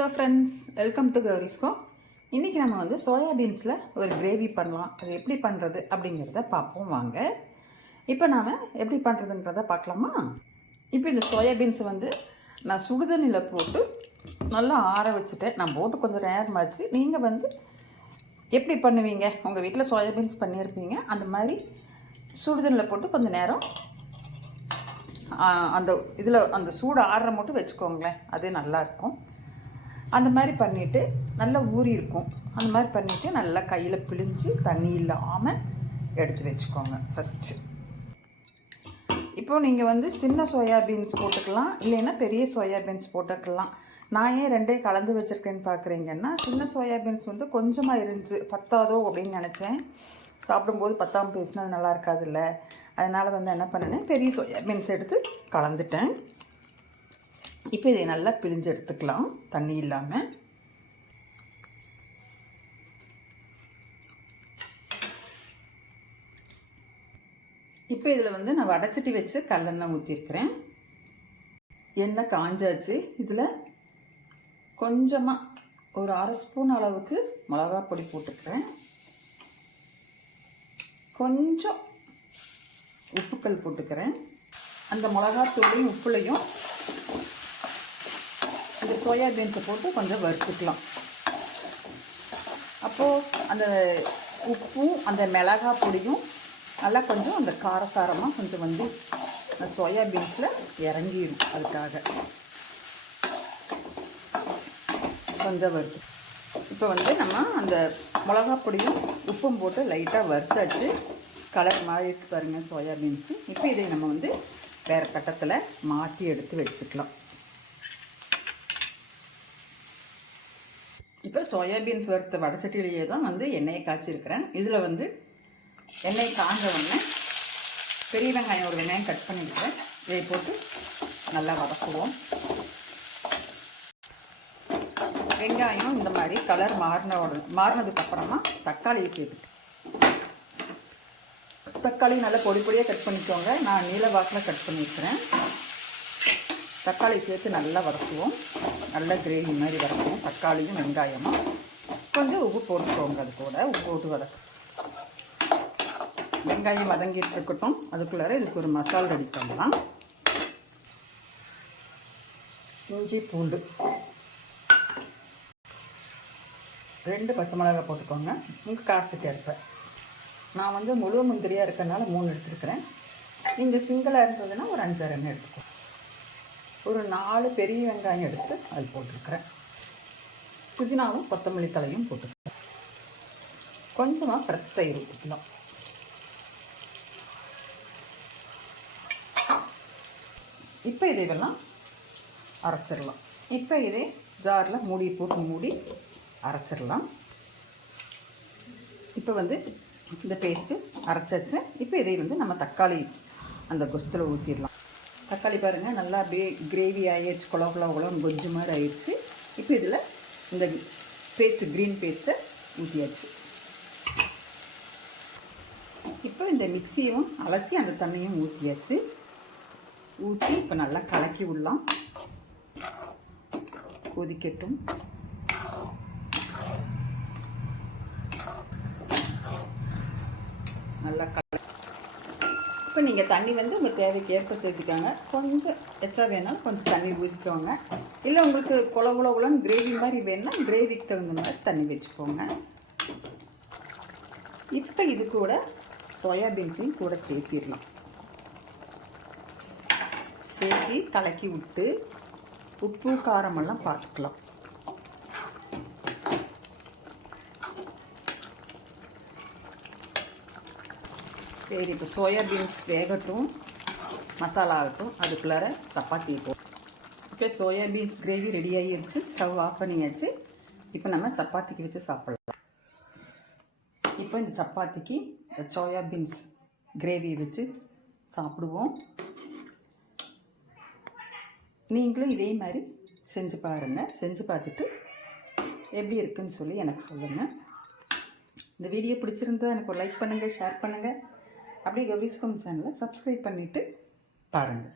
Hello friends, welcome to கௌரிஸ்கோ. இன்றைக்கி நம்ம வந்து சோயாபீன்ஸில் ஒரு கிரேவி பண்ணலாம். அது எப்படி பண்ணுறது அப்படிங்கிறத பார்ப்போம் வாங்க. இப்போ நாம் எப்படி பண்ணுறதுங்கிறத பார்க்கலாமா? இப்போ இந்த சோயாபீன்ஸை வந்து நான் சுடுதண்ணியில் போட்டு நல்லா ஆற வச்சுட்டேன். நான் போட்டு கொஞ்சம் நேரமாச்சு. நீங்கள் வந்து எப்படி பண்ணுவீங்க? உங்கள் வீட்டில் சோயாபீன்ஸ் பண்ணியிருப்பீங்க. அந்த மாதிரி சுடுதண்ணியில் போட்டு கொஞ்சம் நேரம் அந்த இதில் அந்த சூடு ஆறுற மட்டும் வச்சுக்கோங்களேன், அது நல்லாயிருக்கும். அந்த மாதிரி பண்ணிவிட்டு நல்லா ஊறி இருக்கும். அந்த மாதிரி பண்ணிவிட்டு நல்லா கையில் பிழிஞ்சு தண்ணி இல்லாமல் எடுத்து வச்சுக்கோங்க ஃபஸ்ட்டு. இப்போது நீங்கள் வந்து சின்ன சோயாபீன்ஸ் போட்டுக்கலாம், இல்லைன்னா பெரிய சோயாபீன்ஸ் போட்டுக்கலாம். நான் ஏன் ரெண்டையும் கலந்து வச்சுருக்கேன்னு பார்க்குறீங்கன்னா, சின்ன சோயாபீன்ஸ் வந்து கொஞ்சமாக இருந்துச்சு, பத்தாதோ அப்படின்னு நினச்சேன். சாப்பிடும்போது பத்தாமல் பேசினா அது நல்லா இருக்காதுல்ல. அதனால் வந்து என்ன பண்ணேன், பெரிய சோயாபீன்ஸ் எடுத்து கலந்துட்டேன். இப்போ இதை நல்லா பிழிஞ்சு எடுத்துக்கலாம் தண்ணி இல்லாமல். இப்போ இதில் வந்து நான் வடைச்சட்டி வச்சு கல்லெண்ணெய் ஊற்றிருக்கிறேன். எண்ணெய் காஞ்சாச்சு. இதில் கொஞ்சமாக ஒரு 1/2 ஸ்பூன் அளவுக்கு மிளகா பொடி போட்டுக்கிறேன். கொஞ்சம் உப்புக்கல் போட்டுக்கிறேன். அந்த மிளகாத்தூளையும் உப்புலையும் இந்த சோயாபீன்ஸை போட்டு கொஞ்சம் வறுத்துக்கலாம். அப்போது அந்த உப்பும் அந்த மிளகா பொடியும் நல்லா கொஞ்சம் அந்த காரசாரமாக கொஞ்சம் வந்து அந்த சோயாபீன்ஸில் இறங்கிடும். அதுக்காக கொஞ்சம் வறுத்து இப்போ வந்து நம்ம அந்த மிளகா பொடியும் உப்பும் போட்டு லைட்டாக வறுத்தாச்சு. கலர் மாதிரி இருக்கு பாருங்கள் சோயாபீன்ஸு. இப்போ இதை நம்ம வந்து வேறு கட்டத்தில் மாற்றி எடுத்து வச்சுக்கலாம். இப்போ சோயாபீன்ஸ் வறுத்த வடைச்சட்டிலேயே தான் வந்து எண்ணெயை காய்ச்சிருக்கிறேன். இதில் வந்து எண்ணெய் காஞ்ச உடனே பெரிய வெங்காயம் ஒரு வெங்காயம் கட் பண்ணியிருக்கிறேன். இதை போட்டு நல்லா வதக்குவோம். வெங்காயம் இந்த மாதிரி கலர் மாறினதுக்கப்புறமா தக்காளியை சேர்த்துட்டு, தக்காளி நல்லா பொடி பொடியாக கட் பண்ணிக்கோங்க. நான் நீல வாக்கில் கட் பண்ணியிருக்கிறேன். தக்காளி சேர்த்து நல்லா வதக்குவோம். நல்லா கிரேவி மாதிரி வதக்குவோம். தக்காளியும் வெங்காயமும் கொஞ்சம் உப்பு போட்டுக்கோங்க. அது கூட உப்பு போட்டு வெங்காயம் வதங்கிட்டு இருக்கட்டும். அதுக்குள்ளார இதுக்கு ஒரு மசாலா ரெடி பண்ணலாம். இஞ்சி பூண்டு 2 பச்சை மிளகாய் போட்டுக்கோங்க. உங்கள் காரத்துக்கு ஏற்ப. நான் வந்து முழு முந்திரியாக இருக்கிறதுனால 3 எடுத்துருக்கிறேன். நீங்கள் சிங்கிளாக இருந்ததுன்னா ஒரு 5-6 எண்ணெய் எடுத்துக்கோங்க. ஒரு 4 பெரிய வெங்காயம் எடுத்து அது போட்டிருக்கிறேன். புதினாவும் கொத்தமல்லி தலையும் போட்டுருக்கிறேன். கொஞ்சமாக ஃப்ரெஷ் தயிர் ஊற்றிக்கலாம். இப்போ இதையெல்லாம் அரைச்சிடலாம். இப்போ இதே ஜாரில் மூடி அரைச்சிடலாம். இப்போ வந்து இந்த பேஸ்ட்டு அரைச்சாச்சு. இப்போ இதை வந்து நம்ம தக்காளி அந்த கொஸ்தில் ஊற்றிடலாம். தக்காளி பாருங்கள் நல்லா அப்படியே கிரேவி ஆகிடுச்சு. குழம்பு கொஞ்சம் மாதிரி ஆயிடுச்சு. இப்போ இதில் இந்த க்ரீன் பேஸ்ட்டை ஊற்றியாச்சு. இப்போ இந்த மிக்சியும் அலசி அந்த தண்ணியும் ஊற்றியாச்சு. ஊற்றி இப்போ நல்லா கலக்கி விடலாம். கொதிக்கட்டும். நல்லா இப்போ நீங்கள் தண்ணி வந்து உங்கள் தேவைக்கு ஏற்ப சேர்த்துக்காங்க. கொஞ்சம் எச்சா வேணாலும் கொஞ்சம் தண்ணி ஊற்றிக்கோங்க. இல்லை உங்களுக்கு குளன்னு கிரேவி மாதிரி வேணும்னா கிரேவிக்கு தகுந்த மாதிரி தண்ணி வச்சுக்கோங்க. இப்போ இது கூட சோயாபீன்ஸையும் கூட சேர்த்திடலாம். சேர்த்தி கலக்கி விட்டு உப்பு காரமெல்லாம் பார்த்துக்கலாம். சரி, இப்போ சோயாபீன்ஸ் வேகட்டும், மசாலா ஆகட்டும். அதுக்குள்ளார சப்பாத்தி போடும். இப்போ சோயாபீன்ஸ் கிரேவி ரெடி ஆகிடுச்சு. ஸ்டவ் ஆஃப் பண்ணியாச்சு. இப்போ நம்ம சப்பாத்திக்கு வச்சு சாப்பிடலாம். இப்போ இந்த சப்பாத்திக்கு சோயாபீன்ஸ் கிரேவி வச்சு சாப்பிடுவோம். நீங்களும் இதே மாதிரி செஞ்சு பாருங்கள். செஞ்சு பார்த்துட்டு எப்படி இருக்குன்னு சொல்லி எனக்கு சொல்லுங்கள். இந்த வீடியோ பிடிச்சிருந்தா எனக்கு ஒரு லைக் பண்ணுங்கள், ஷேர் பண்ணுங்கள். அப்படியே கௌரிஸ்கோ சேனலை சப்ஸ்கிரைப் பண்ணிவிட்டு பாருங்கள்.